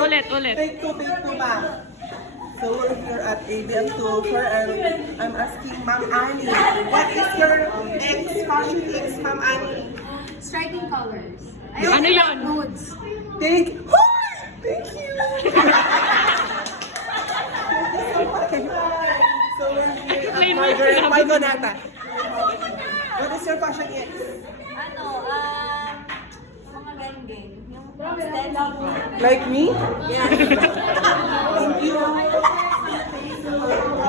Ulit. Take two, ma'am. So we're here at ABM2 and I'm asking Ma'am Annie, what is your fashion X, Ma'am Annie? Striking colors. Ano yun? Nudes. Thank you. So we're here Explain mo at yung Margoneta. What is your fashion X? Mga gang-gang. Yung steady. Like me? Yeah. Thank you.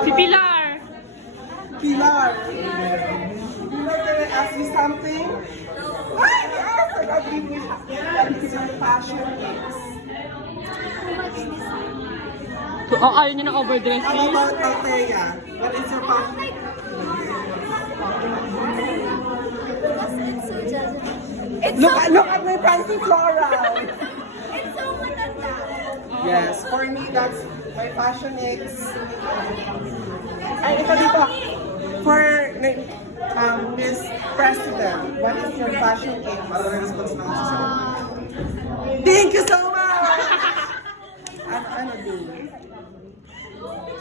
Si Pilar. Pilar, can I ask you something? Ay, yes, I agree with you. What is your fashion X? Oh, ayaw niya ng overdress. How about Althea? What is your fashion? Look at my fancy floral. It's so maganda. Yes, for me that's my fashion X. Ay, ito dito. For Miss President, what is your fashion X? Thank you so much. Ano din?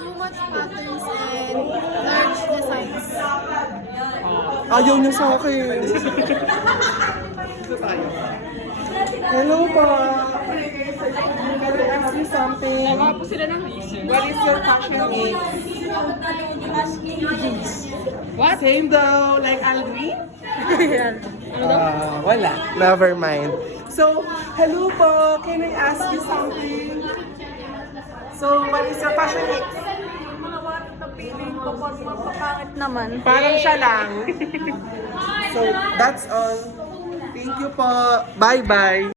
Too much patterns and large designs. Ayaw niya sa akin. Hello po. Can I ask you something? Nagawa po sila ng reason. What is your fashion X? What? Same though, like Aldrin? Ano daw? Wala. Never mind. So, hello po. Can I ask you something? So, what is your fashion X? Mga water na piling ko pag mapapangit naman. Parang siya lang. So, that's all. Thank you po. Bye-bye.